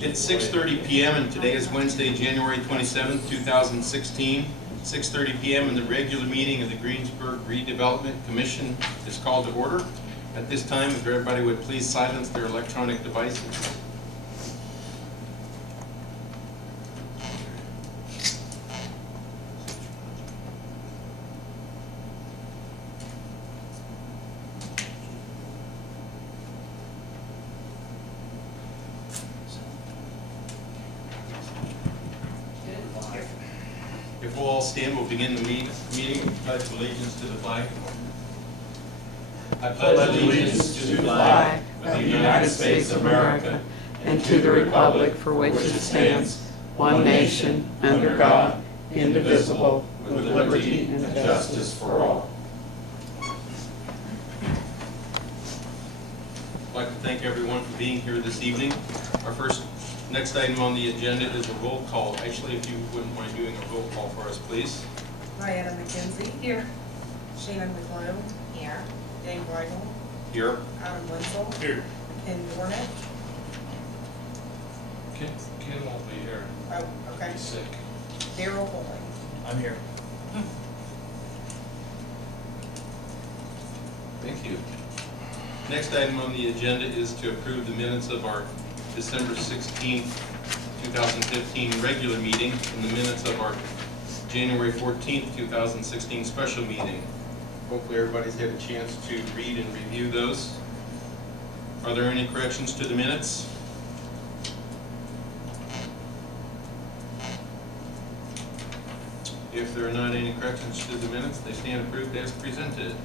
It's 6:30 p.m. and today is Wednesday, January 27th, 2016. 6:30 p.m. and the regular meeting of the Greensburg Redevelopment Commission is called to order. At this time, if everybody would please silence their electronic devices. If we'll all stand, we'll begin the meeting with pledge of allegiance to the flag. I pledge allegiance to the flag of the United States of America and to the republic for which it stands, one nation, under God, indivisible, with liberty and justice for all. I'd like to thank everyone for being here this evening. Our next item on the agenda is a roll call. Actually, if you wouldn't mind doing a roll call for us, please. Rihanna McKenzie. Here. Shannon McClone. Here. Dave Weigel. Here. Adam Wenzel. Here. Ken Warnick. Ken won't be here. Oh, okay. He's sick. Daryl Bowling. I'm here. Thank you. Next item on the agenda is to approve the minutes of our December 16th, 2015 regular meeting and the minutes of our January 14th, 2016 special meeting. Hopefully everybody's had a chance to read and review those. Are there any corrections to the minutes? If there are not any corrections to the minutes, they stand approved as presented.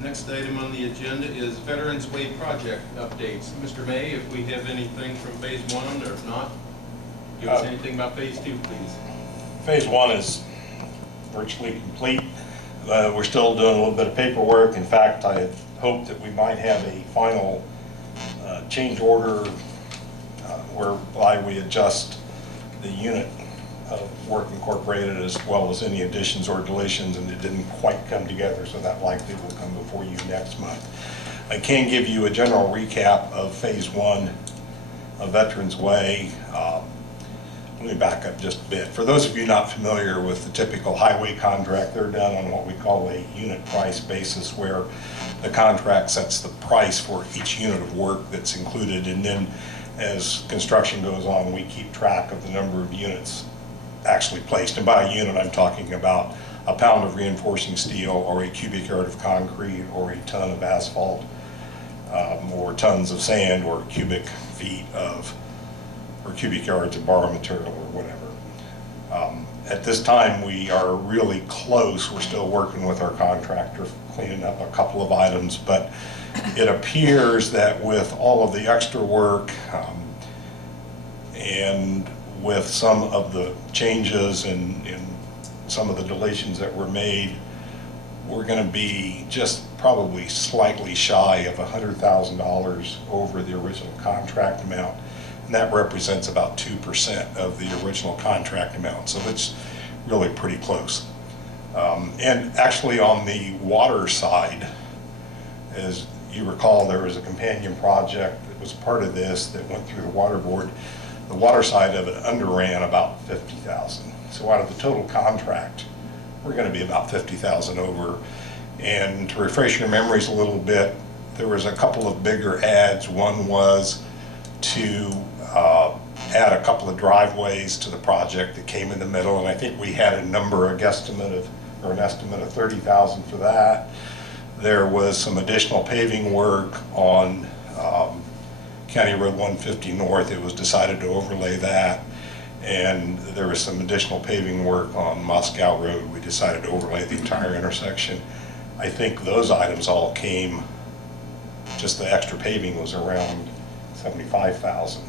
Next item on the agenda is Veterans Way project updates. Mr. May, if we have anything from phase 1, or if not, give us anything about phase 2, please. Phase 1 is virtually complete. We're still doing a little bit of paperwork. In fact, I had hoped that we might have a final change order whereby we adjust the unit of work incorporated as well as any additions or deletions, and it didn't quite come together, so that likely will come before you next month. I can give you a general recap of phase 1 of Veterans Way. Let me back up just a bit. For those of you not familiar with the typical highway contract, they're done on what we call a unit price basis, where the contract sets the price for each unit of work that's included, and then as construction goes on, we keep track of the number of units actually placed. And by a unit, I'm talking about a pound of reinforcing steel, or a cubic yard of concrete, or a ton of asphalt, or tons of sand, or cubic feet of, or cubic yards of borrow material, or whatever. At this time, we are really close. We're still working with our contractor, cleaning up a couple of items, but it appears that with all of the extra work and with some of the changes and some of the deletions that were made, we're going to be just probably slightly shy of $100,000 over the original contract amount, and that represents about 2% of the original contract amount, so it's really pretty close. And actually on the water side, as you recall, there was a companion project that was part of this that went through the water board. The water side of it underran about 50,000. So out of the total contract, we're going to be about 50,000 over. And to refresh your memories a little bit, there was a couple of bigger adds. One was to add a couple of driveways to the project that came in the middle, and I think we had a number, an estimate of 30,000 for that. There was some additional paving work on County Road 150 North. It was decided to overlay that, and there was some additional paving work on Moscow Road. We decided to overlay the entire intersection. I think those items all came, just the extra paving was around 75,000.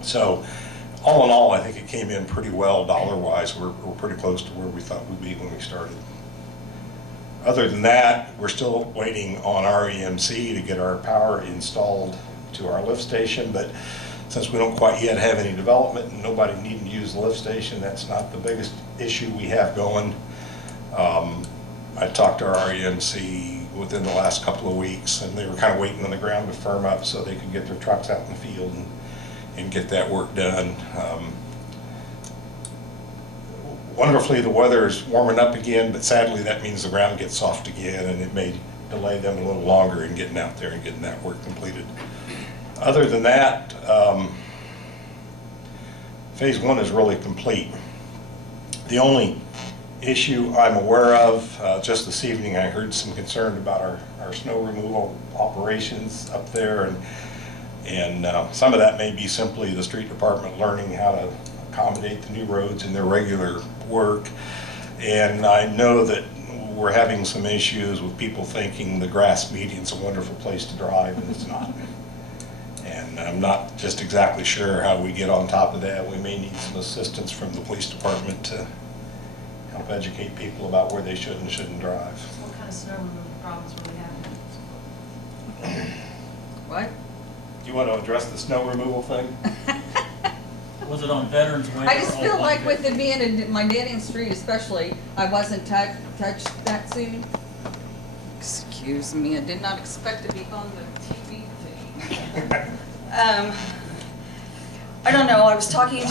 So all in all, I think it came in pretty well dollar-wise. We're pretty close to where we thought we'd be when we started. Other than that, we're still waiting on our EMC to get our power installed to our lift station, but since we don't quite yet have any development and nobody needing to use the lift station, that's not the biggest issue we have going. I talked to our EMC within the last couple of weeks, and they were kind of waiting on the ground to firm up so they could get their trucks out in the field and get that work done. Wonderfully, the weather is warming up again, but sadly that means the ground gets soft again, and it may delay them a little longer in getting out there and getting that work completed. Other than that, phase 1 is really complete. The only issue I'm aware of, just this evening I heard some concern about our snow removal operations up there, and some of that may be simply the street department learning how to accommodate the new roads in their regular work. And I know that we're having some issues with people thinking the grass median's a wonderful place to drive, and it's not. And I'm not just exactly sure how we get on top of that. We may need some assistance from the police department to help educate people about where they should and shouldn't drive. What kind of snow removal problems were we having? What? Do you want to address the snow removal thing? Was it on Veterans Way? I just or feel all like one with day? it being in my Danning Street especially, I wasn't touched that soon. Excuse me, I did not expect to be on the TV thing. I don't know, I was talking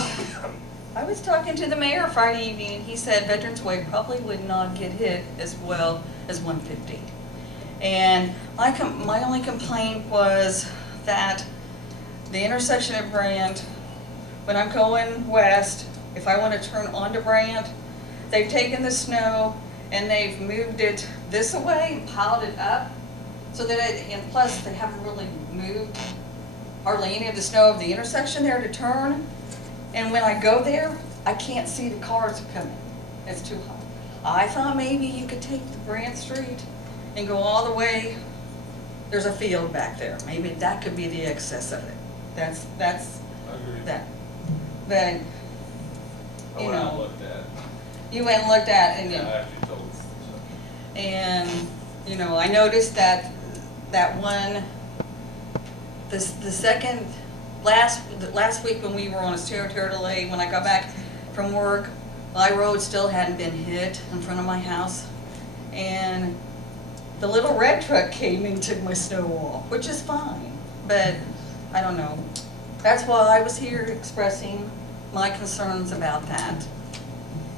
to the mayor Friday evening, and he said Veterans Way probably would not get hit as well as 150. And my only complaint was that the intersection of Brand, when I'm going west, if I want to turn onto Brand, they've taken the snow and they've moved it this way and piled it up, so that and plus they haven't really moved hardly any of the snow of the intersection there to turn. And when I go there, I can't see the cars coming. It's too high. I thought maybe you could take the Brand Street and go all the way. There's a field back there. Maybe that could be the excess of it. That's I agree. that. But, I you went out and know, looked at. you went and looked at and Yeah, I actually told them. and you know, I noticed that one, the second, last week when we were on a terror delay, when I got back from work, my road still hadn't been hit in front of my house. And the little red truck came and took my snow wall, which is fine, but I don't know. That's why I was here expressing my concerns about that.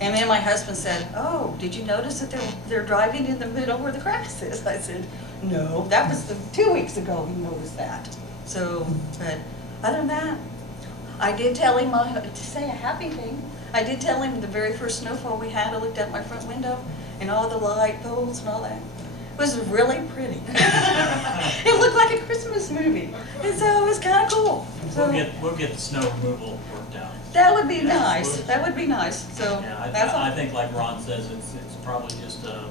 And then my husband said, "Oh, did you notice that they're driving in the middle where the grass is?" I said, "No, that was 2 weeks ago he noticed that." So, but other than that, I did tell him, to say a happy thing, I did tell him the very first snowfall we had, I looked out my front window and all the light poles and all that. It was really pretty. It looked like a Christmas movie. And so it was kind of cool. So We'll get the snow removal worked out. that would be nice. That would be nice. So Yeah, that's all. I think like Ron says, it's probably just a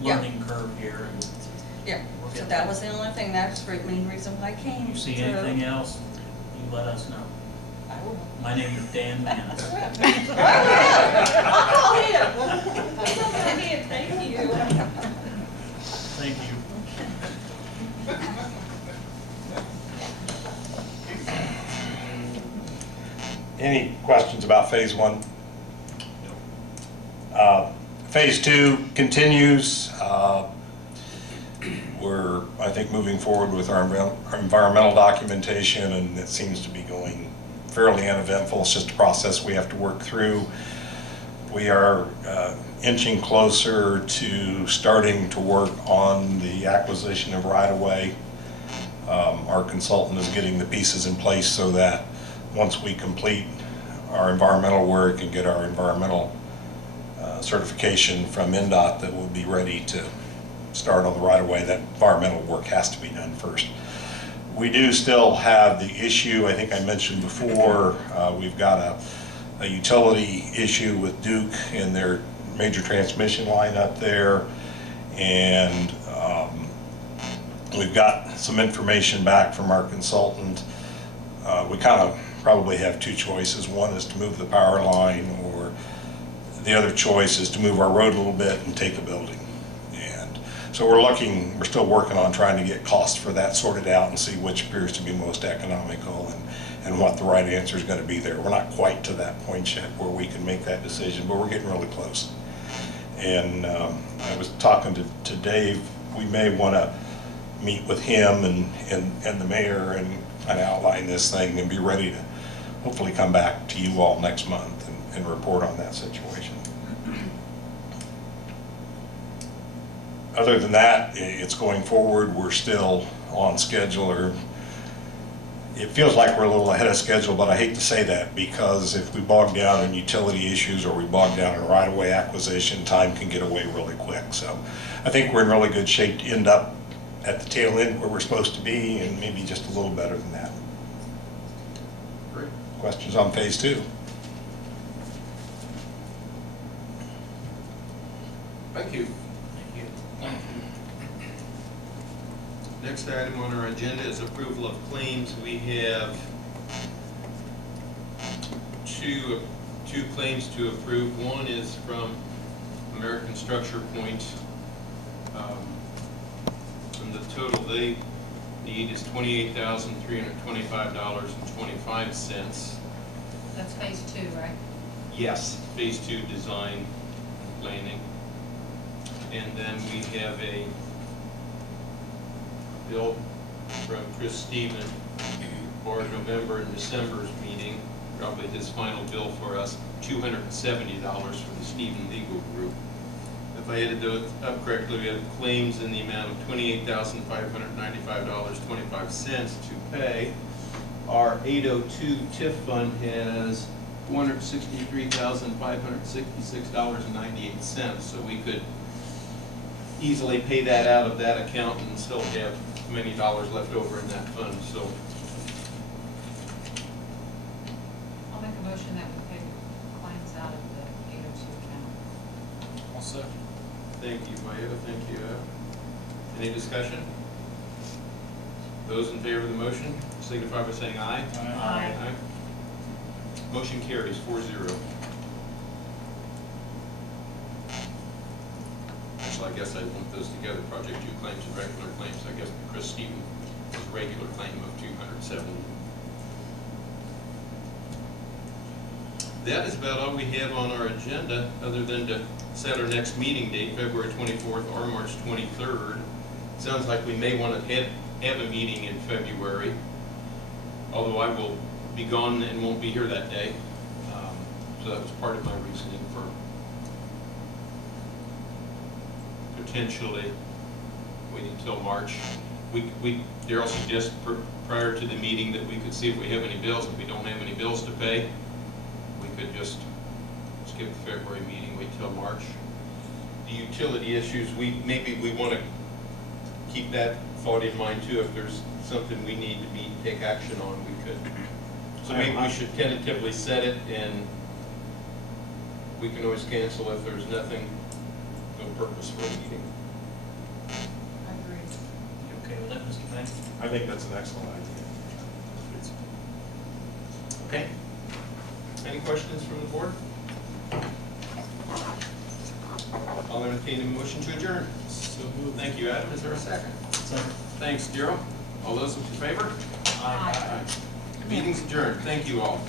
learning curve here. And Yeah, we'll so get that there. was the only thing, that's the main reason why I came. You see So, anything else, you let us know. I will. My name is Dan Manis. I'll call him. Thank you. Thank you. Any questions about phase 1? Phase 2 continues. We're, I think, moving forward with our environmental documentation, and it seems to be going fairly uneventful. It's just a process we have to work through. We are inching closer to starting to work on the acquisition of right-of-way. Our consultant is getting the pieces in place so that once we complete our environmental work and get our environmental certification from NDOT, that we'll be ready to start on the right-of-way. That environmental work has to be done first. We do still have the issue, I think I mentioned before, we've got a utility issue with Duke and their major transmission line up there, and we've got some information back from our consultant. We kind of probably have two choices. One is to move the power line, or the other choice is to move our road a little bit and take a building. And so we're still working on trying to get costs for that sorted out and see which appears to be most economical and what the right answer is going to be there. We're not quite to that point yet where we can make that decision, but we're getting really close. And I was talking to Dave we may want to meet with him and the mayor and kind of outline this thing and be ready to hopefully come back to you all next month and report on that situation. Other than that, it's going forward. We're still on schedule, or it feels like we're a little ahead of schedule, but I hate to say that because if we bog down in utility issues or we bog down in right-of-way acquisition, time can get away really quick. So I think we're in really good shape to end up at the tail end where we're supposed to be, and maybe just a little better than that. Great. Questions on phase 2? Thank you. Thank you. Next item on our agenda is approval of claims. We have two claims to approve. One is from American Structure Point. And the total they need is $28,325.25. That's phase 2, right? Yes, phase 2 design planning. And then we have a bill from Chris Stephen for November and December's meeting, probably his final bill for us, $270 for the Stephen Legal Group. If I added those up correctly, we have claims in the amount of $28,595.25 to pay. Our 802 TIF fund has $463,566.98, so we could easily pay that out of that account and still have many dollars left over in that fund. So I'll make a motion that we pay claims out of the 802 account. I'll second. thank you, Mayetta, thank you. Any discussion? Those in favor of the motion signify by saying aye. Aye. Motion carries 4-0. Actually, I guess I lump those together, project 2 claims and regular claims. I guess Chris Stephen was a regular claim of $270. That is about all we have on our agenda, other than to set our next meeting date, February 24th or March 23rd. Sounds like we may want to have a meeting in February, although I will be gone and won't be here that day. So that was part of my reasoning for potentially waiting till March. Daryl suggested prior to the meeting that we could see if we have any bills. If we don't have any bills to pay, we could just skip the February meeting, wait till March. The utility issues, maybe we want to keep that thought in mind too. If there's something we need to take action on, we could. So maybe we should tentatively set it, and we can always cancel if there's nothing, no purpose for a meeting. I agree. You okay with that, Mr. Banks? I think that's an excellent idea. Okay. Any questions from the board? I'll entertain a motion to adjourn. So moved. Thank you, Adam. Is there a second? Second. Thanks, Daryl. All those in favor? Aye. Meeting's adjourned. Thank you all.